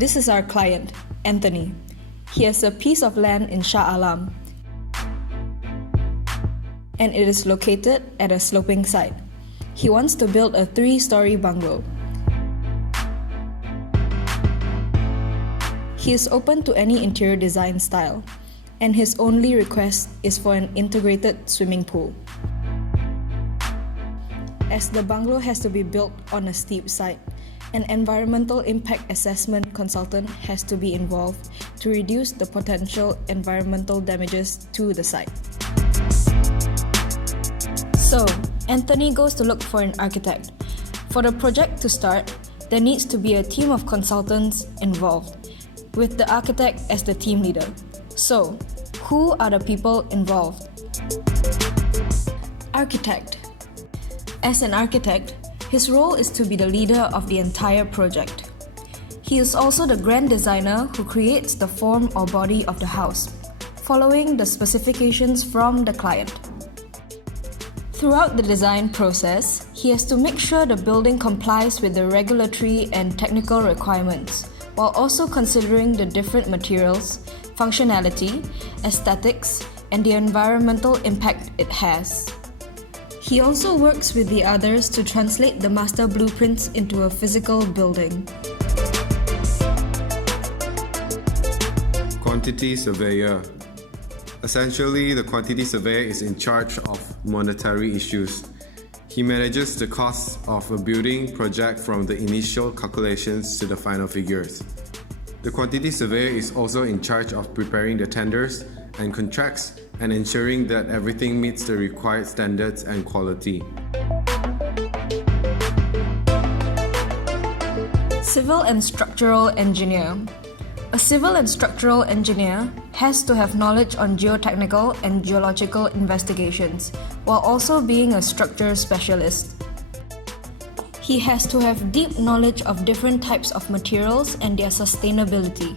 This is our client, Anthony. He has a piece of land in Shah Alam, and it is located at a sloping site. He wants to build a 3-story bungalow. He is open to any interior design style, and his only request is for an integrated swimming pool. As the bungalow has to be built on a steep site, an environmental impact assessment consultant has to be involved to reduce the potential environmental damages to the site. So, Anthony goes to look for an architect. For the project to start, there needs to be a team of consultants involved, with the architect as the team leader. So, who are the people involved? Architect. As an architect, his role is to be the leader of the entire project. He is also the grand designer who creates the form or body of the house, following the specifications from the client. Throughout the design process, he has to make sure the building complies with the regulatory and technical requirements, while also considering the different materials, functionality, aesthetics, and the environmental impact it has. He also works with the others to translate the master blueprints into a physical building. Quantity surveyor. Essentially, the quantity surveyor is in charge of monetary issues. He manages the costs of a building project from the initial calculations to the final figures. The quantity surveyor is also in charge of preparing the tenders and contracts and ensuring that everything meets the required standards and quality. Civil and structural engineer. A civil and structural engineer has to have knowledge on geotechnical and geological investigations, while also being a structure specialist. He has to have deep knowledge of different types of materials and their sustainability.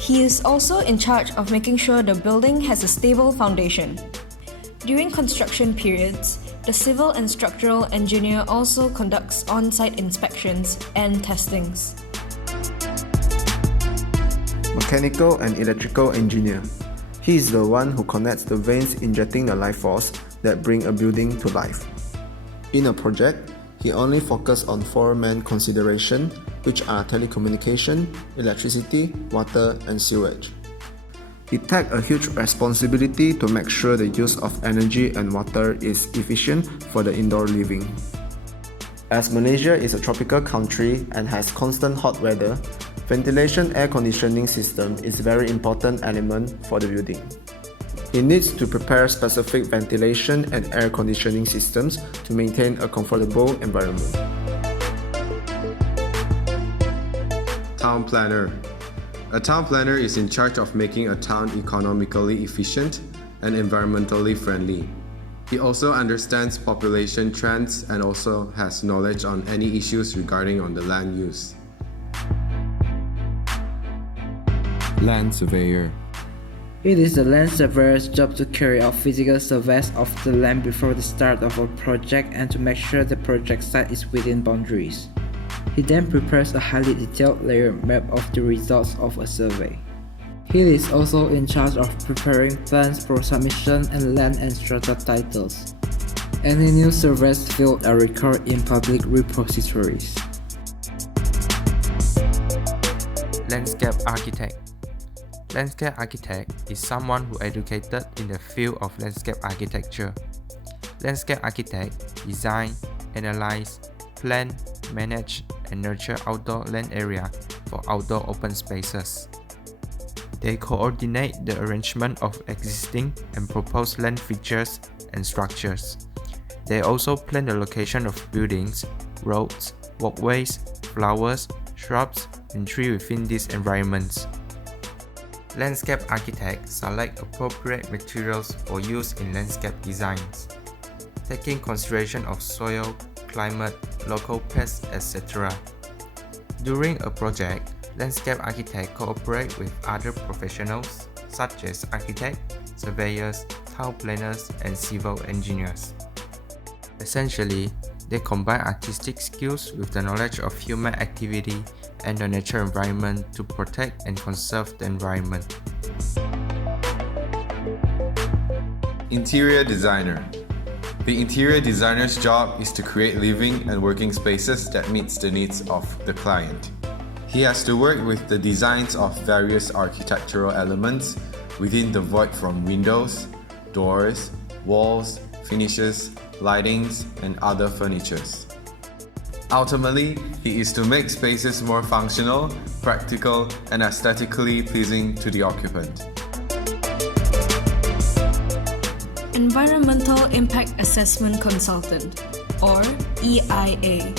He is also in charge of making sure the building has a stable foundation. During construction periods, the civil and structural engineer also conducts on-site inspections and testings. Mechanical and electrical engineer. He is the one who connects the veins injecting the life force that bring a building to life. In a project, he only focuses on 4 main considerations, which are telecommunication, electricity, water, and sewage. He takes a huge responsibility to make sure the use of energy and water is efficient for the indoor living. As Malaysia is a tropical country and has constant hot weather, ventilation air conditioning system is a very important element for the building. He needs to prepare specific ventilation and air conditioning systems to maintain a comfortable environment. Town planner. A town planner is in charge of making a town economically efficient and environmentally friendly. He also understands population trends and also has knowledge on any issues regarding on the land use. Land surveyor. It is the land surveyor's job to carry out physical surveys of the land before the start of a project and to make sure the project site is within boundaries. He then prepares a highly detailed layered map of the results of a survey. He is also in charge of preparing plans for submission and land and strata titles. Any new surveys filed are recorded in public repositories. Landscape architect. Landscape architect is someone who educated in the field of landscape architecture. Landscape architect design, analyze, plan, manage, and nurture outdoor land area for outdoor open spaces. They coordinate the arrangement of existing and proposed land features and structures. They also plan the location of buildings, roads, walkways, flowers, shrubs, and trees within these environments. Landscape architects select appropriate materials for use in landscape designs, taking consideration of soil, climate, local pests, etc. During a project, landscape architects cooperate with other professionals such as architects, surveyors, town planners, and civil engineers. Essentially, they combine artistic skills with the knowledge of human activity and the natural environment to protect and conserve the environment. Interior designer. The interior designer's job is to create living and working spaces that meets the needs of the client. He has to work with the designs of various architectural elements within the void from windows, doors, walls, finishes, lightings, and other furnitures. Ultimately, he is to make spaces more functional, practical, and aesthetically pleasing to the occupant. Environmental Impact Assessment Consultant, or EIA.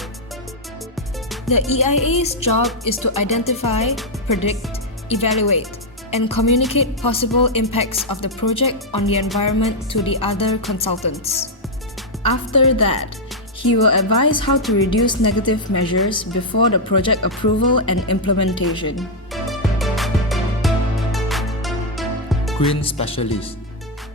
The EIA's job is to identify, predict, evaluate, and communicate possible impacts of the project on the environment to the other consultants. After that, he will advise how to reduce negative measures before the project approval and implementation. Green Specialist.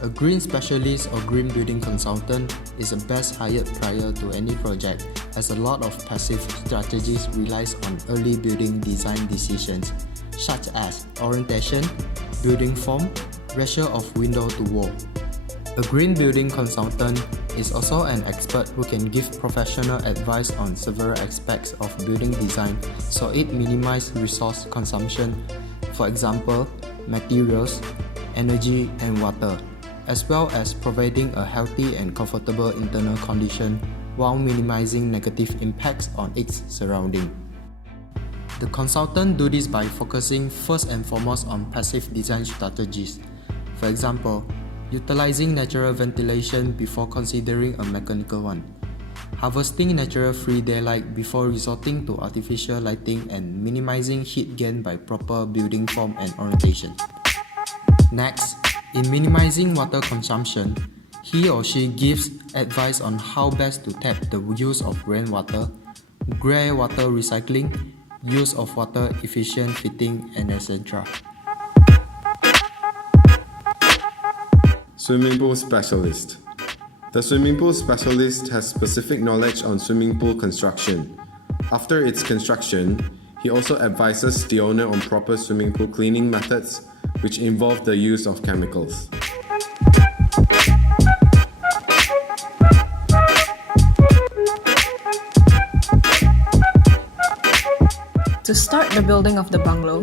A green specialist or green building consultant is the best hired prior to any project, as a lot of passive strategies relies on early building design decisions, such as orientation, building form, ratio of window to wall. A green building consultant is also an expert who can give professional advice on several aspects of building design so it minimizes resource consumption, for example, materials, energy, and water, as well as providing a healthy and comfortable internal condition while minimizing negative impacts on its surrounding. The consultant do this by focusing first and foremost on passive design strategies. For example, utilizing natural ventilation before considering a mechanical one, harvesting natural free daylight before resorting to artificial lighting, and minimizing heat gain by proper building form and orientation. Next, in minimizing water consumption, he or she gives advice on how best to tap the use of rainwater, grey water recycling, use of water efficient fitting, and etc. Swimming pool specialist. The swimming pool specialist has specific knowledge on swimming pool construction. After its construction, he also advises the owner on proper swimming pool cleaning methods, which involve the use of chemicals. To start the building of the bungalow,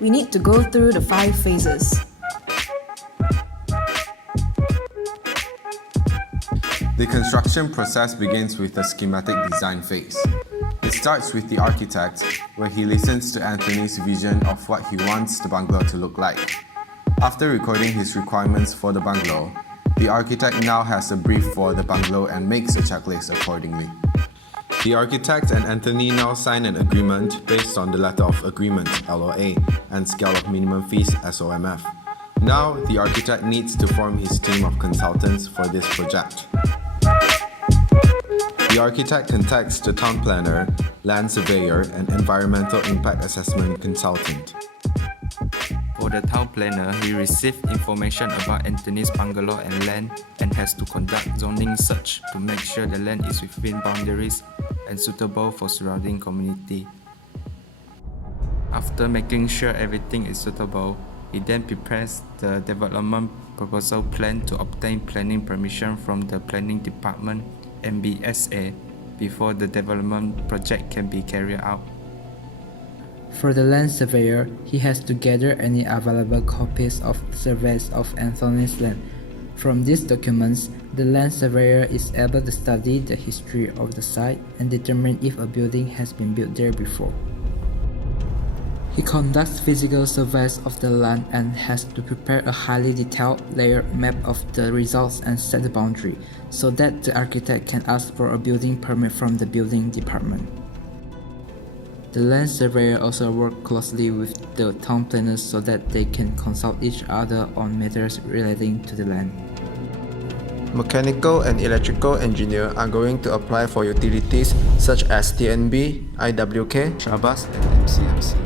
we need to go through the 5 phases. The construction process begins with the schematic design phase. It starts with the architect, where he listens to Anthony's vision of what he wants the bungalow to look like. After recording his requirements for the bungalow, the architect now has a brief for the bungalow and makes a checklist accordingly. The architect and Anthony now sign an agreement based on the Letter of Agreement (LOA) and Scale of Minimum Fees (SOMF). Now, the architect needs to form his team of consultants for this project. The architect contacts the town planner, land surveyor, and environmental impact assessment consultant. For the town planner, he received information about Anthony's bungalow and land and has to conduct zoning search to make sure the land is within boundaries and suitable for surrounding community. After making sure everything is suitable, he then prepares the development proposal plan to obtain planning permission from the planning department (MBSA) before the development project can be carried out. For the land surveyor, he has to gather any available copies of surveys of Anthony's land. From these documents, the land surveyor is able to study the history of the site and determine if a building has been built there before. He conducts physical surveys of the land and has to prepare a highly detailed layered map of the results and set the boundary, so that the architect can ask for a building permit from the building department. The land surveyor also works closely with the town planners so that they can consult each other on matters relating to the land. Mechanical and electrical engineer are going to apply for utilities such as TNB, IWK, Shabas, and MCMC.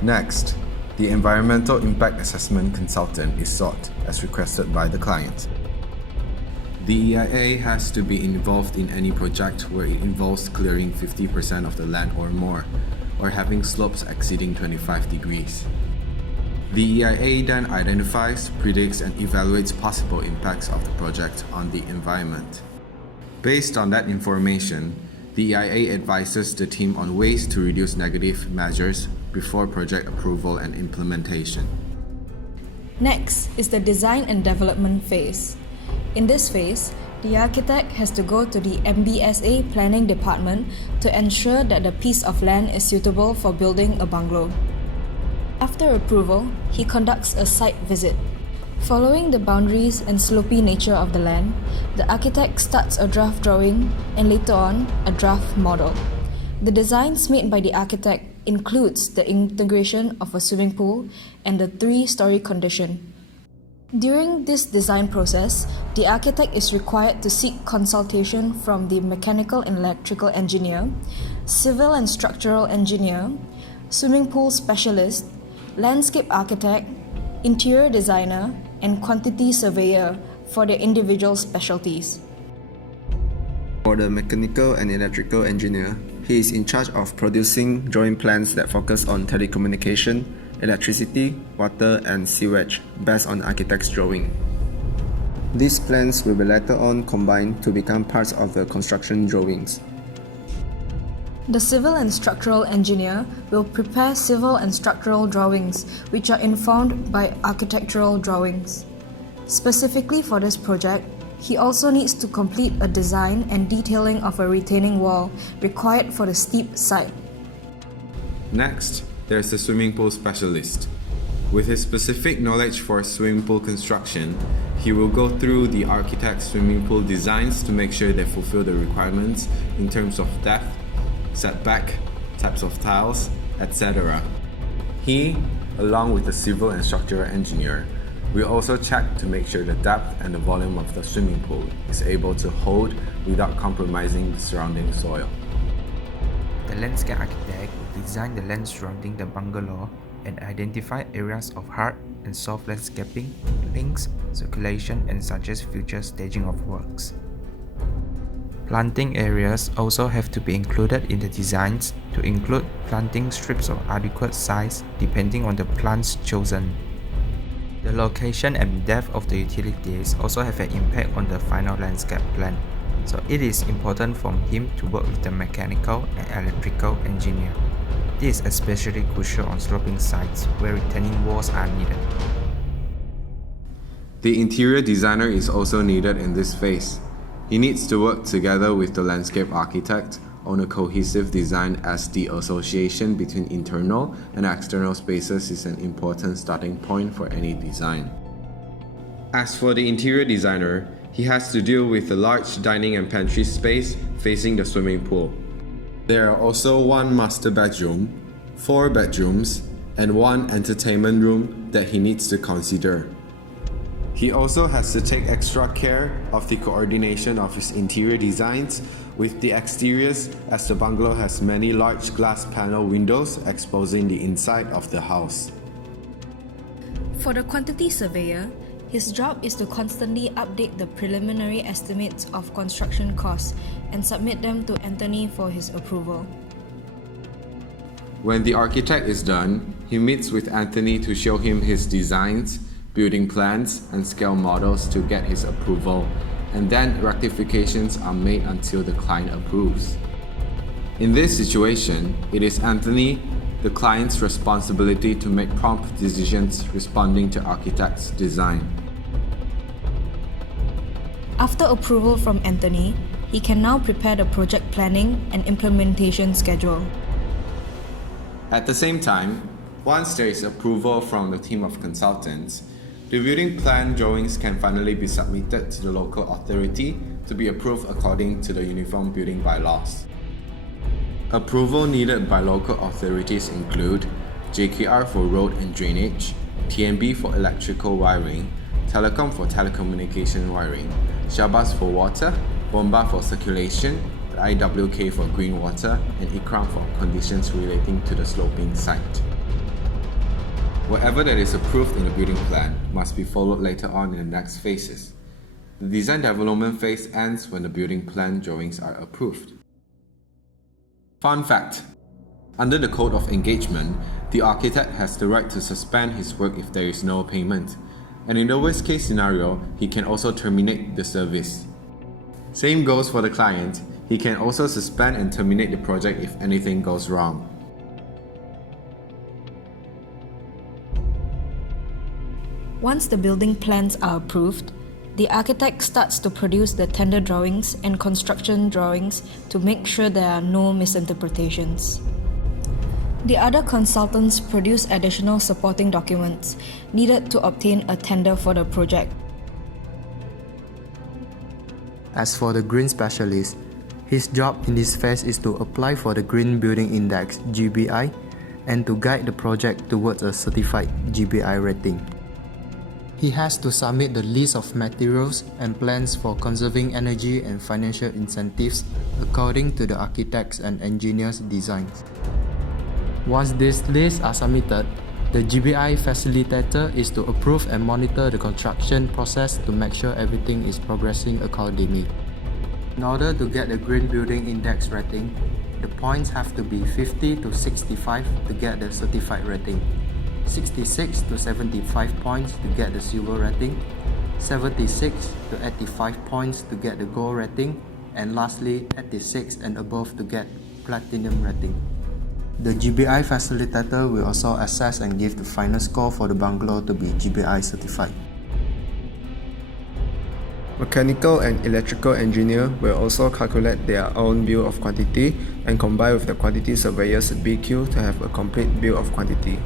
Next, the environmental impact assessment consultant is sought as requested by the client. The EIA has to be involved in any project where it involves clearing 50% of the land or more, or having slopes exceeding 25 degrees. The EIA then identifies, predicts, and evaluates possible impacts of the project on the environment. Based on that information, the EIA advises the team on ways to reduce negative measures before project approval and implementation. Next is the design and development phase. In this phase, the architect has to go to the MBSA planning department to ensure that the piece of land is suitable for building a bungalow. After approval, he conducts a site visit. Following the boundaries and slopey nature of the land, the architect starts a draft drawing and later on a draft model. The designs made by the architect includes the integration of a swimming pool and the 3-story condition. During this design process, the architect is required to seek consultation from the mechanical and electrical engineer, civil and structural engineer, swimming pool specialist, landscape architect, interior designer, and quantity surveyor for their individual specialties. For the mechanical and electrical engineer, he is in charge of producing drawing plans that focus on telecommunication, electricity, water, and sewage based on the architect's drawing. These plans will be later on combined to become parts of the construction drawings. The civil and structural engineer will prepare civil and structural drawings, which are informed by architectural drawings. Specifically for this project, he also needs to complete a design and detailing of a retaining wall required for the steep side. Next, there's the swimming pool specialist. With his specific knowledge for swimming pool construction, he will go through the architect's swimming pool designs to make sure they fulfill the requirements in terms of depth, setback, types of tiles, etc. He, along with the civil and structural engineer, will also check to make sure the depth and the volume of the swimming pool is able to hold without compromising the surrounding soil. The landscape architect will design the land surrounding the bungalow and identify areas of hard and soft landscaping, links, circulation, and suggest future staging of works. Planting areas also have to be included in the designs to include planting strips of adequate size depending on the plants chosen. The location and depth of the utilities also have an impact on the final landscape plan, so it is important for him to work with the mechanical and electrical engineer. This is especially crucial on sloping sites where retaining walls are needed. The interior designer is also needed in this phase. He needs to work together with the landscape architect on a cohesive design, as the association between internal and external spaces is an important starting point for any design. As for the interior designer, he has to deal with the large dining and pantry space facing the swimming pool. There are also 1 master bedroom, 4 bedrooms, and 1 entertainment room that he needs to consider. He also has to take extra care of the coordination of his interior designs with the exteriors, as the bungalow has many large glass panel windows exposing the inside of the house. For the quantity surveyor, his job is to constantly update the preliminary estimates of construction costs and submit them to Anthony for his approval. When the architect is done, he meets with Anthony to show him his designs, building plans, and scale models to get his approval, and then rectifications are made until the client approves. In this situation, it is Anthony, the client's responsibility to make prompt decisions responding to architect's design. After approval from Anthony, he can now prepare the project planning and implementation schedule. At the same time, once there is approval from the team of consultants, the building plan drawings can finally be submitted to the local authority to be approved according to the Uniform Building Bylaws. Approval needed by local authorities include JKR for road and drainage, TMB for electrical wiring, Telecom for telecommunication wiring, Shabas for water, Bomba for circulation, the IWK for green water, and IKRAM for conditions relating to the sloping site. Whatever that is approved in the building plan must be followed later on in the next phases. The design development phase ends when the building plan drawings are approved. Fun fact: Under the Code of Engagement, the architect has the right to suspend his work if there is no payment, and in the worst case scenario, he can also terminate the service. Same goes for the client, he can also suspend and terminate the project if anything goes wrong. Once the building plans are approved, the architect starts to produce the tender drawings and construction drawings to make sure there are no misinterpretations. The other consultants produce additional supporting documents needed to obtain a tender for the project. As for the green specialist, his job in this phase is to apply for the Green Building Index (GBI) and to guide the project towards a certified GBI rating. He has to submit the list of materials and plans for conserving energy and financial incentives according to the architects and engineers' designs. Once these lists are submitted, the GBI facilitator is to approve and monitor the construction process to make sure everything is progressing accordingly. In order to get the Green Building Index rating, the points have to be 50 to 65 to get the certified rating, 66 to 75 points to get the silver rating, 76 to 85 points to get the gold rating, and lastly 86 and above to get platinum rating. The GBI facilitator will also assess and give the final score for the bungalow to be GBI certified. Mechanical and electrical engineer will also calculate their own bill of quantity and combine with the quantity surveyor's BQ to have a complete bill of quantity.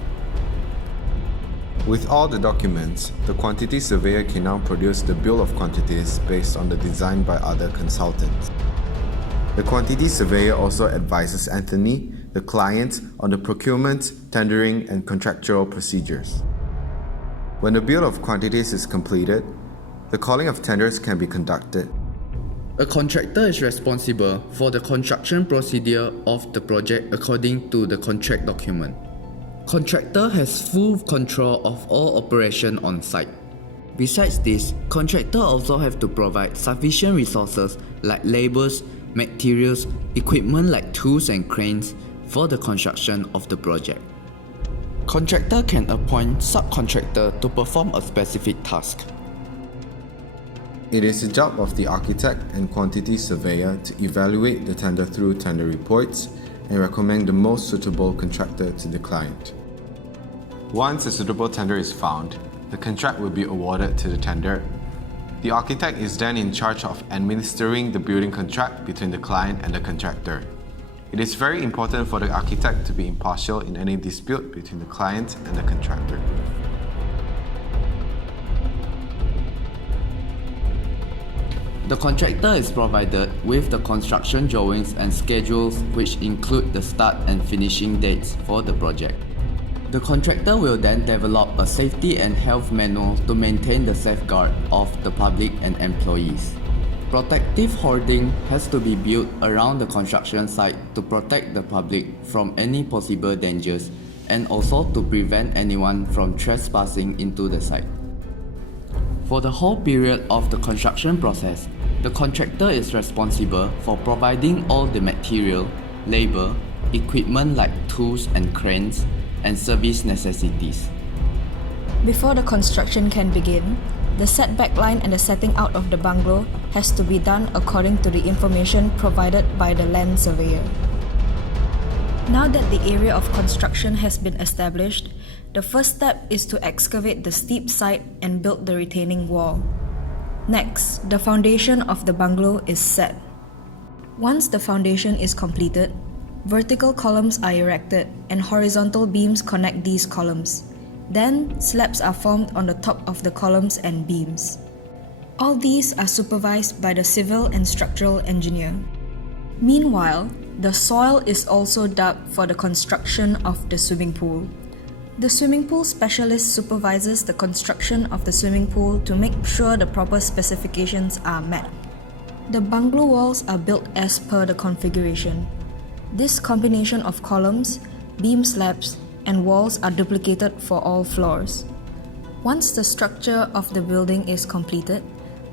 With all the documents, the quantity surveyor can now produce the bill of quantities based on the design by other consultants. The quantity surveyor also advises Anthony, the client, on the procurement, tendering, and contractual procedures. When the bill of quantities is completed, the calling of tenders can be conducted. A contractor is responsible for the construction procedure of the project according to the contract document. Contractor has full control of all operation on site. Besides this, contractor also have to provide sufficient resources like labours, materials, equipment like tools and cranes for the construction of the project. Contractor can appoint subcontractor to perform a specific task. It is the job of the architect and quantity surveyor to evaluate the tender through tender reports and recommend the most suitable contractor to the client. Once a suitable tender is found, the contract will be awarded to the tenderer. The architect is then in charge of administering the building contract between the client and the contractor. It is very important for the architect to be impartial in any dispute between the client and the contractor. The contractor is provided with the construction drawings and schedules which include the start and finishing dates for the project. The contractor will then develop a safety and health manual to maintain the safeguard of the public and employees. Protective hoarding has to be built around the construction site to protect the public from any possible dangers and also to prevent anyone from trespassing into the site. For the whole period of the construction process, the contractor is responsible for providing all the material, labor, equipment like tools and cranes, and service necessities. Before the construction can begin, the setback line and the setting out of the bungalow has to be done according to the information provided by the land surveyor. Now that the area of construction has been established, the first step is to excavate the steep side and build the retaining wall. Next, the foundation of the bungalow is set. Once the foundation is completed, vertical columns are erected and horizontal beams connect these columns. Then, slabs are formed on the top of the columns and beams. All these are supervised by the civil and structural engineer. Meanwhile, the soil is also dug for the construction of the swimming pool. The swimming pool specialist supervises the construction of the swimming pool to make sure the proper specifications are met. The bungalow walls are built as per the configuration. This combination of columns, beam slabs, and walls are duplicated for all floors. Once the structure of the building is completed,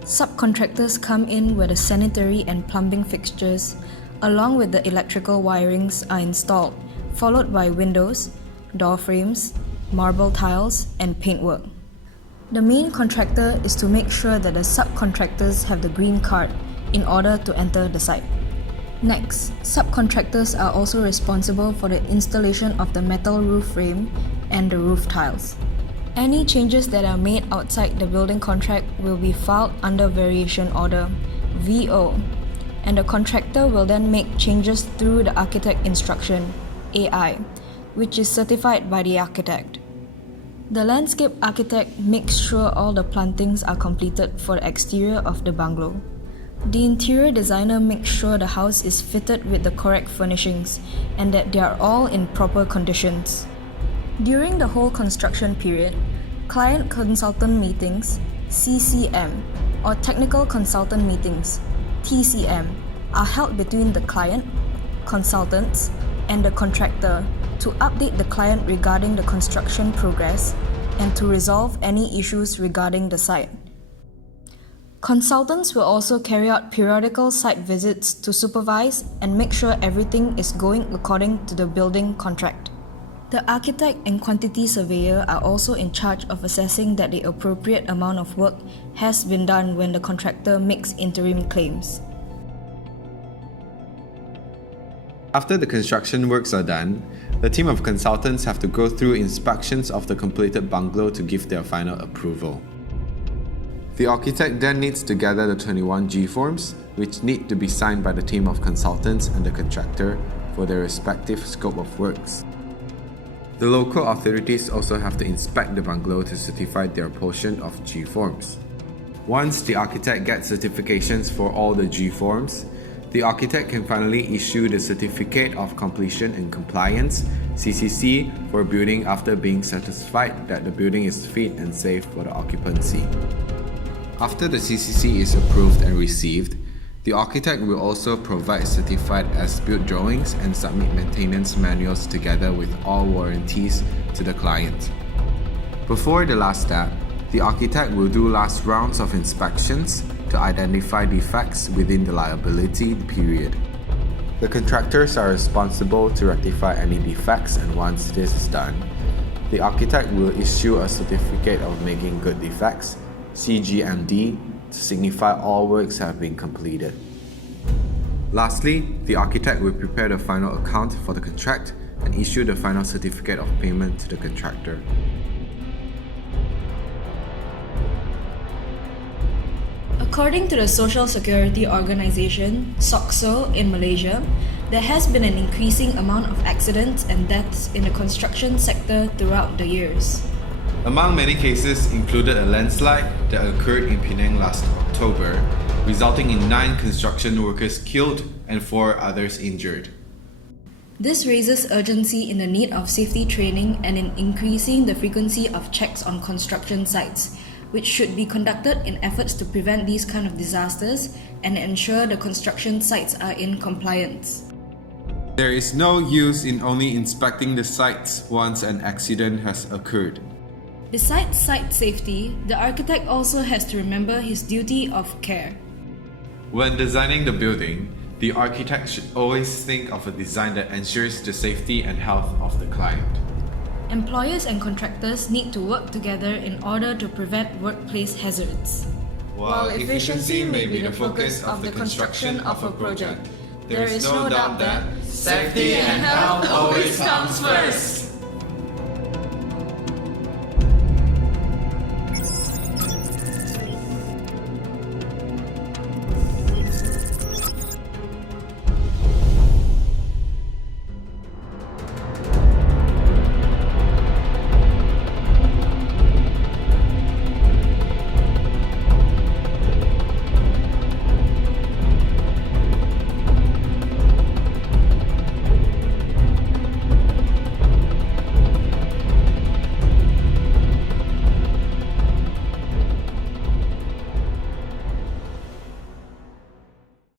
subcontractors come in where the sanitary and plumbing fixtures, along with the electrical wirings, are installed followed by windows, door frames, marble tiles, and paintwork. The main contractor is to make sure that the subcontractors have the green card in order to enter the site. Next, subcontractors are also responsible for the installation of the metal roof frame and the roof tiles. Any changes that are made outside the building contract will be filed under Variation Order, VO, and the contractor will then make changes through the Architect Instruction, AI, which is certified by the architect. The landscape architect makes sure all the plantings are completed for the exterior of the bungalow. The interior designer makes sure the house is fitted with the correct furnishings and that they are all in proper conditions. During the whole construction period, client consultant meetings, CCM, or technical consultant meetings, TCM, are held between the client, consultants, and the contractor to update the client regarding the construction progress and to resolve any issues regarding the site. Consultants will also carry out periodical site visits to supervise and make sure everything is going according to the building contract. The architect and quantity surveyor are also in charge of assessing that the appropriate amount of work has been done when the contractor makes interim claims. After the construction works are done, the team of consultants have to go through inspections of the completed bungalow to give their final approval. The architect then needs to gather the 21 G-forms, which need to be signed by the team of consultants and the contractor for their respective scope of works. The local authorities also have to inspect the bungalow to certify their portion of G-forms. Once the architect gets certifications for all the G-forms, the architect can finally issue the Certificate of Completion and Compliance (CCC) for a building after being satisfied that the building is fit and safe for the occupancy. After the CCC is approved and received, the architect will also provide certified as-built drawings and submit maintenance manuals together with all warranties to the client. Before the last step, the architect will do last rounds of inspections to identify defects within the liability period. The contractors are responsible to rectify any defects, and once this is done, the architect will issue a Certificate of Making Good Defects (CGMD) to signify all works have been completed. Lastly, the architect will prepare the final account for the contract and issue the final certificate of payment to the contractor. According to the Social Security Organization, SOCSO, in Malaysia, there has been an increasing amount of accidents and deaths in the construction sector throughout the years. Among many cases included a landslide that occurred in Penang last October, resulting in 9 construction workers killed and 4 others injured. This raises urgency in the need of safety training and in increasing the frequency of checks on construction sites, which should be conducted in efforts to prevent these kind of disasters and ensure the construction sites are in compliance. There is no use in only inspecting the sites once an accident has occurred. Besides site safety, the architect also has to remember his duty of care. When designing the building, the architect should always think of a design that ensures the safety and health of the client. Employers and contractors need to work together in order to prevent workplace hazards. While efficiency may be the focus of the construction of a project, there is no doubt that safety and health always comes first.